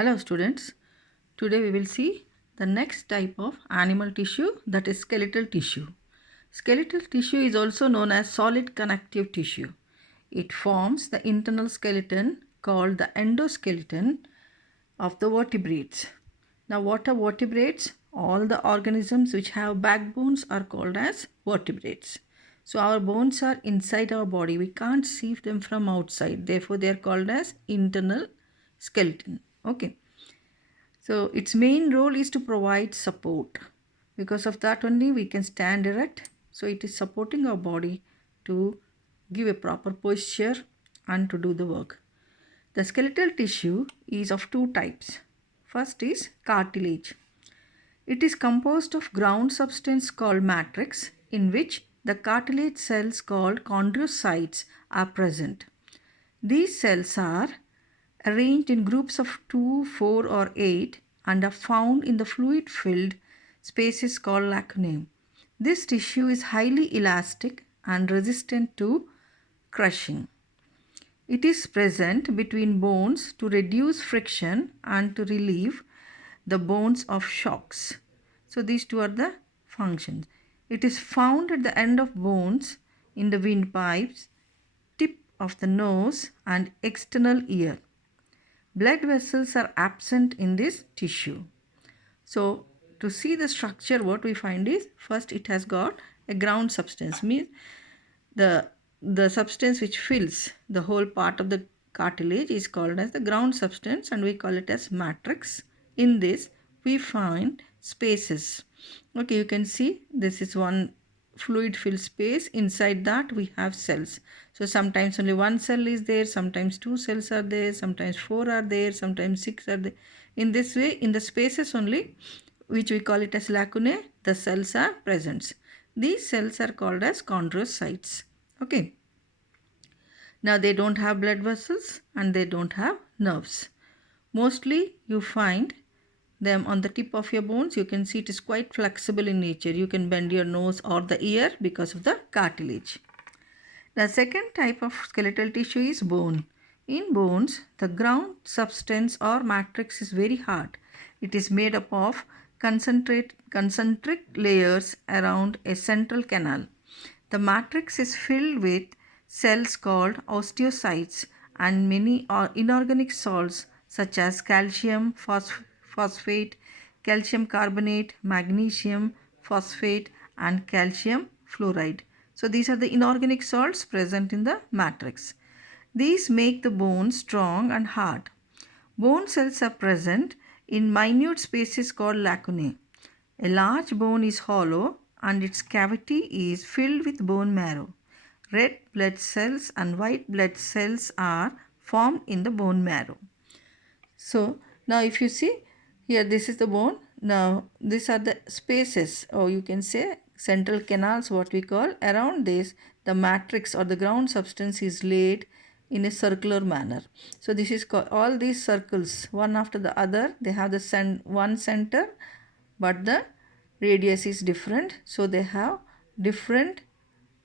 Hello students, today we will see the next type of animal tissue, that is skeletal tissue. Skeletal tissue is also known as solid connective tissue. It forms the internal skeleton called the endoskeleton of the vertebrates. Now what are vertebrates? All the organisms which have backbones are called as vertebrates. So our bones are inside our body. We can't see them from outside. Therefore they are called as internal skeleton. Okay. So its main role is to provide support. Because of that only we can stand erect. So it is supporting our body to give a proper posture and to do the work. The skeletal tissue is of two types. First is cartilage. It is composed of ground substance called matrix, in which the cartilage cells called chondrocytes are present. These cells are arranged in groups of 2, 4 or 8 and are found in the fluid filled spaces called lacunae. This tissue is highly elastic and resistant to crushing. It is present between bones to reduce friction and to relieve the bones of shocks. So these two are the functions. It is found at the end of bones in the windpipes, tip of the nose and external ear. Blood vessels are absent in this tissue. So to see the structure, what we find is, first it has got a ground substance, means the substance which fills the whole part of the cartilage is called as the ground substance, and we call it as matrix. In this we find spaces. Okay, you can see this is one fluid filled space. Inside that we have cells. So sometimes only one cell is there, sometimes two cells are there, sometimes four are there, sometimes six are there. In this way, in the spaces only, which we call it as lacunae, the cells are present. These cells are called as chondrocytes. Okay. Now they don't have blood vessels and they don't have nerves. Mostly you find them on the tip of your bones. You can see it is quite flexible in nature. You can bend your nose or the ear because of the cartilage. The second type of skeletal tissue is bone. In bones, the ground substance or matrix is very hard. It is made up of concentric layers around a central canal. The matrix is filled with cells called osteocytes and many inorganic salts such as calcium phosphate, calcium carbonate, magnesium phosphate and calcium fluoride. So these are the inorganic salts present in the matrix. These make the bone strong and hard. Bone cells are present in minute spaces called lacunae. A large bone is hollow and its cavity is filled with bone marrow. Red blood cells and white blood cells are formed in the bone marrow. So now if you see here, this is the bone. Now these are the spaces, or you can say central canals, what we call. Around this the matrix or the ground substance is laid in a circular manner. So this is called, all these circles one after the other, they have the one center but the radius is different, so they have different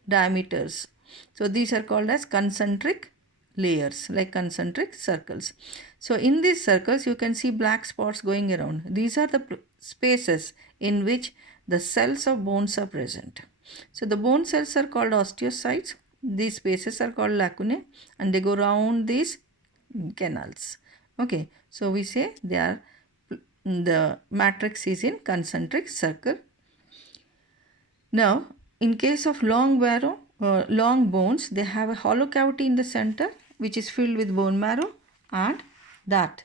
diameters. So these are called as concentric layers, like concentric circles. So in these circles you can see black spots going around. These are the spaces in which the cells of bones are present. So the bone cells are called osteocytes. These spaces are called lacunae and they go around these canals. Okay, so we say they are, the matrix is in concentric circle. Now in case of long bones, they have a hollow cavity in the center which is filled with bone marrow, and that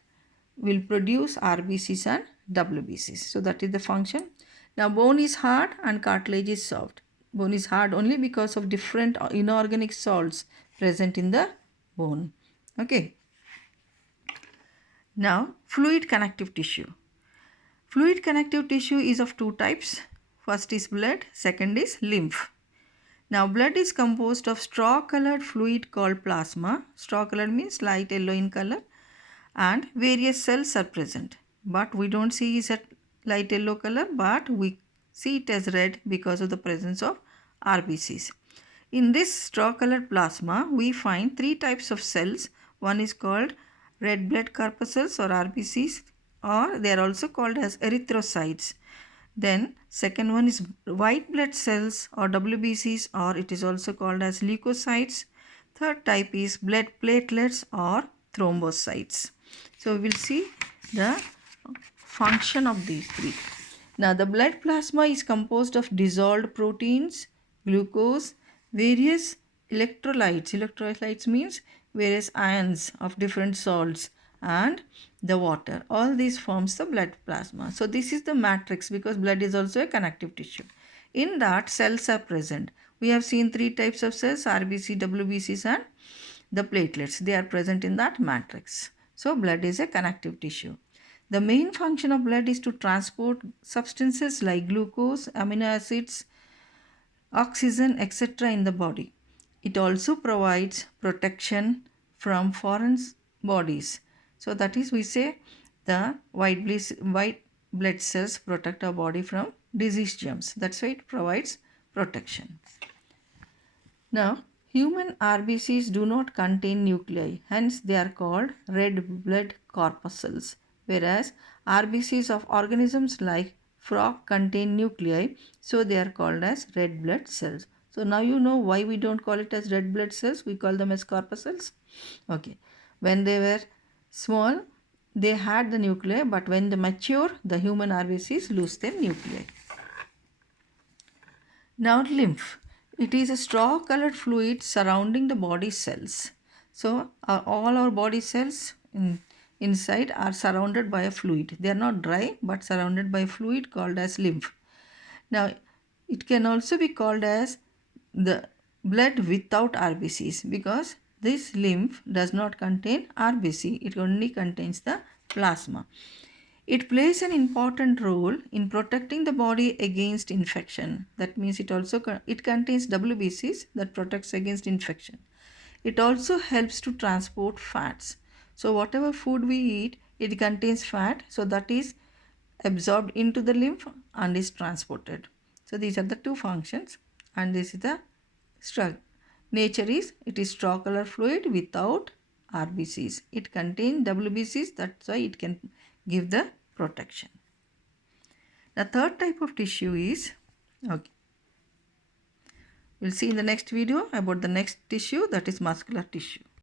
will produce RBCs and WBCs. So that is the function. Now bone is hard and cartilage is soft. Bone is hard only because of different inorganic salts present in the bone. Okay. Now fluid connective tissue. Fluid connective tissue is of two types. First is blood, second is lymph. Now blood is composed of straw colored fluid called plasma. Straw colored means light yellow in color, and various cells are present. But we don't see it as light yellow color, but we see it as red because of the presence of RBCs. In this straw colored plasma we find three types of cells. One is called red blood corpuscles or RBCs, or they are also called as erythrocytes. Then second one is white blood cells or WBCs, or it is also called as leukocytes. Third type is blood platelets or thrombocytes. So we will see the function of these three. Now the blood plasma is composed of dissolved proteins, glucose, various electrolytes. Electrolytes means various ions of different salts, and the water. All these forms the blood plasma. So this is the matrix, because blood is also a connective tissue. In that, cells are present. We have seen three types of cells: RBC, WBCs, and the platelets. They are present in that matrix. So blood is a connective tissue. The main function of blood is to transport substances like glucose, amino acids, oxygen, etc. in the body. It also provides protection from foreign bodies. So that is, we say the white blood cells protect our body from disease germs. That's why it provides protection. Now, human RBCs do not contain nuclei, hence they are called red blood corpuscles, whereas RBCs of organisms like frog contain nuclei, so they are called as red blood cells. So now you know why we don't call it as red blood cells, we call them as corpuscles. Okay, when they were small, they had the nuclei, but when they mature, the human RBCs lose their nuclei. Now lymph. It is a straw-colored fluid surrounding the body cells. So all our body cells inside are surrounded by a fluid. They are not dry but surrounded by a fluid called as lymph. Now it can also be called as the blood without RBCs, because this lymph does not contain RBC. It only contains the plasma. It plays an important role in protecting the body against infection. That means it contains WBCs that protects against infection. It also helps to transport fats. So whatever food we eat, it contains fat, so that is absorbed into the lymph and is transported. So these are the two functions, and this is the nature is, it is straw color fluid without RBCs. It contains WBCs, that's why it can give the protection. The third type of tissue is, okay, we'll see in the next video about the next tissue, that is muscular tissue.